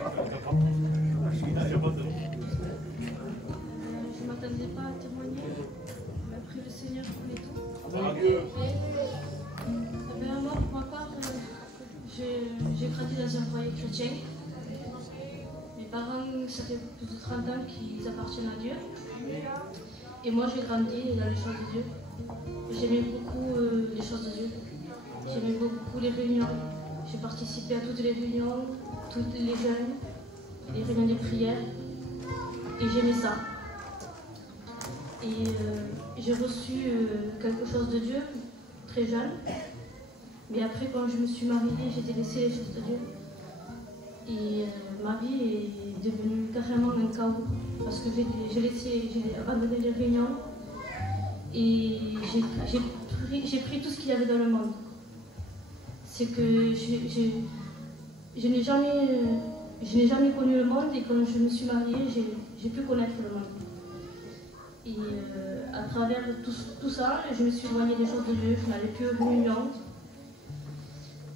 Je ne m'attendais pas à témoigner, mais après le Seigneur connaît tout. Moi, pour ma part, j'ai grandi dans un foyer chrétien. Mes parents, ça fait plus de 30 ans qu'ils appartiennent à Dieu. Et moi, j'ai grandi dans les choses de Dieu. J'aimais beaucoup les choses de Dieu. J'aimais beaucoup les réunions. J'ai participé à toutes les réunions, toutes les jeunes, les réunions de prière. Et j'aimais ça. Et j'ai reçu quelque chose de Dieu très jeune. Mais après, quand je me suis mariée, j'ai délaissé les choses de Dieu. Et ma vie est devenue carrément un chaos. Parce que j'ai abandonné les réunions. Et j'ai pris tout ce qu'il y avait dans le monde. C'est que je n'ai jamais connu le monde, et quand je me suis mariée, j'ai pu connaître le monde. Et à travers tout ça, je me suis éloignée des choses de Dieu, je n'allais plus aux réunions.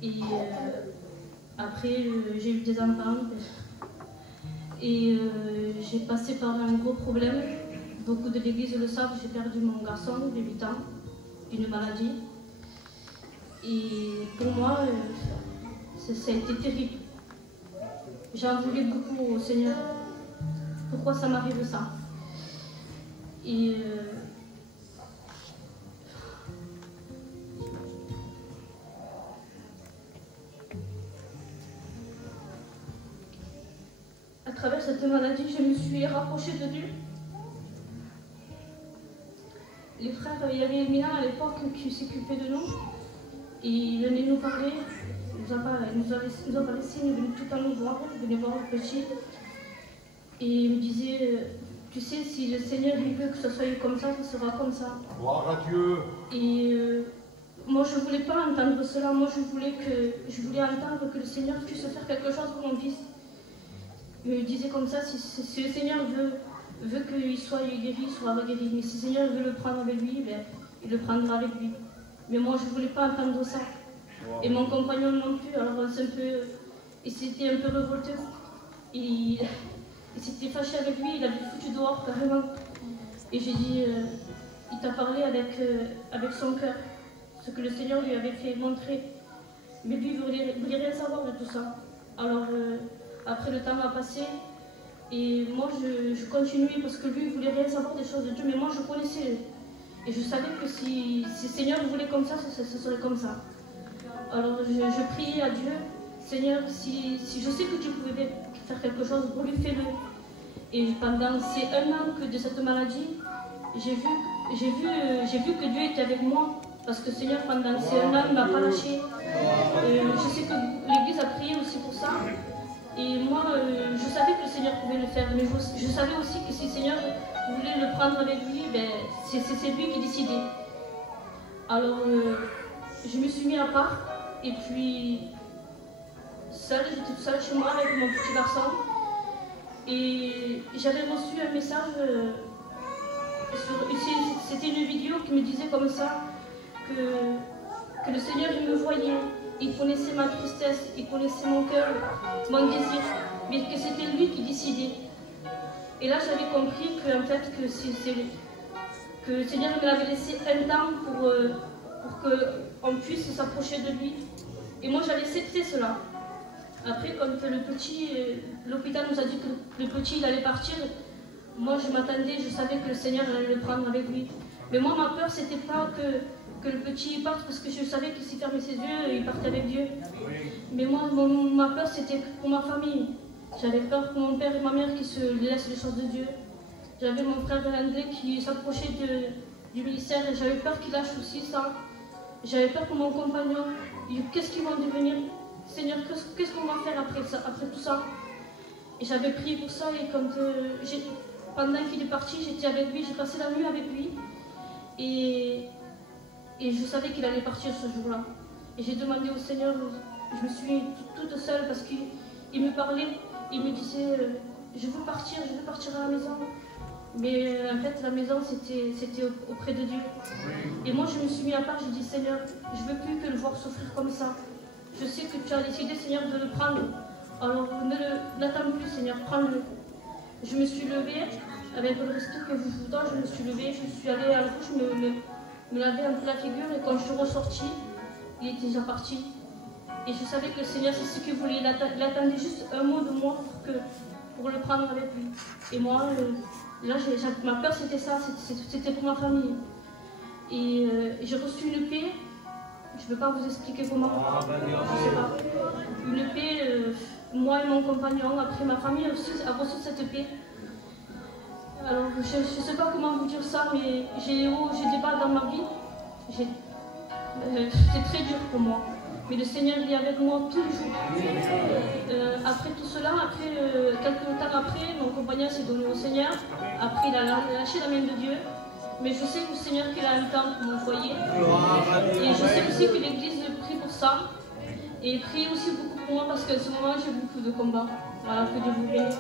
Et après, j'ai eu des enfants. Et j'ai passé par un gros problème. Beaucoup de l'église le savent, j'ai perdu mon garçon de 8 ans, d'une maladie. Et pour moi, ça a été terrible. J'en voulais beaucoup au Seigneur. Pourquoi ça m'arrive ça? Et à travers cette maladie, je me suis rapprochée de Dieu. Les frères, il y avait Emina à l'époque qui s'occupait de nous. Et il venait nous parler, il nous a parlé, il venait tout le temps nous voir, il venait voir le petit. Et il me disait, tu sais, si le Seigneur il veut que ce soit comme ça sera comme ça. Gloire à Dieu. Et moi je ne voulais pas entendre cela, moi je voulais entendre que le Seigneur puisse faire quelque chose pour mon fils. Il me disait comme ça, si le Seigneur veut qu'il soit guéri, il sera guéri. Mais si le Seigneur veut le prendre avec lui, ben, il le prendra avec lui. Mais moi, je ne voulais pas entendre ça. Et mon compagnon non plus. Alors, il s'était un peu révolté. Il s'était fâché avec lui. Il a foutu dehors carrément. Et j'ai dit, il t'a parlé avec son cœur. Ce que le Seigneur lui avait fait montrer. Mais lui, il ne voulait rien savoir de tout ça. Alors, après, le temps a passé. Et moi, je continuais parce que lui, il ne voulait rien savoir des choses de Dieu. Mais moi, je connaissais. Et je savais que si le Seigneur voulait comme ça, ce serait comme ça. Alors je priais à Dieu, Seigneur, si je sais que tu pouvais faire quelque chose pour lui, fais-le. Et pendant ces 1 an de cette maladie, j'ai vu que Dieu était avec moi. Parce que Seigneur, pendant ces 1 an, il ne m'a pas lâché. Je sais que l'Église a prié aussi pour ça. Et moi, je savais que le Seigneur pouvait le faire. Mais je savais aussi que si le Seigneur voulait le prendre avec lui, ben, c'est lui qui décidait. Alors, je me suis mis à part, et puis, j'étais toute seule chez moi avec mon petit garçon, et j'avais reçu un message, c'était une vidéo qui me disait comme ça, que le Seigneur il me voyait, il connaissait ma tristesse, il connaissait mon cœur, mon désir, mais que c'était lui qui décidait. Et là, j'avais compris que, en fait, que le Seigneur m'avait laissé un temps pour qu'on puisse s'approcher de lui. Et moi, j'avais accepté cela. Après, quand l'hôpital nous a dit que le petit il allait partir, moi, je m'attendais, je savais que le Seigneur allait le prendre avec lui. Mais moi, ma peur, c'était pas que le petit parte, parce que je savais qu'il s'il fermait ses yeux, il partait avec Dieu. Mais moi, ma peur, c'était pour ma famille. J'avais peur pour mon père et ma mère qui se laissent les choses de Dieu. J'avais mon frère André qui s'approchait du ministère et j'avais peur qu'il lâche aussi ça. J'avais peur pour mon compagnon. Qu'est-ce qu'ils vont devenir? Seigneur, qu'est-ce qu'on va faire après tout ça? Et j'avais prié pour ça et pendant qu'il est parti, j'étais avec lui, j'ai passé la nuit avec lui. Et je savais qu'il allait partir ce jour-là. Et j'ai demandé au Seigneur, je me suis toute seule parce qu'il me parlait. Il me disait, je veux partir à la maison. Mais en fait, la maison, c'était auprès de Dieu. Et moi, je me suis mis à part, j'ai dit, Seigneur, je ne veux plus que le voir souffrir comme ça. Je sais que tu as décidé, Seigneur, de le prendre. Alors n'attends plus, Seigneur, prends-le. Je me suis levée, avec le respect que je vous donne, je me suis levée, je suis allée à la douche me laver un peu la figure, et quand je suis ressortie, il était déjà parti. Et je savais que le Seigneur, c'est ce qu'il voulait. Il attendait juste un mot de moi pour le prendre avec lui. Et moi, là, ma peur, c'était ça, c'était pour ma famille. Et j'ai reçu une paix, je ne peux pas vous expliquer comment, je ne sais pas. Une paix, moi et mon compagnon, après ma famille aussi a reçu cette paix. Alors, je ne sais pas comment vous dire ça, mais j'ai des hauts, j'ai des bas dans ma vie. C'est très dur pour moi. Mais le Seigneur est avec moi tous les jours. Après tout cela, quelques temps après, mon compagnon s'est donné au Seigneur. Après, il a lâché la main de Dieu. Mais je sais que le Seigneur qu'il a un temps pour mon foyer. Et je sais aussi que l'Église prie pour ça. Et prie aussi beaucoup pour moi parce qu'à ce moment, j'ai beaucoup de combats. Voilà, que Dieu vous bénisse.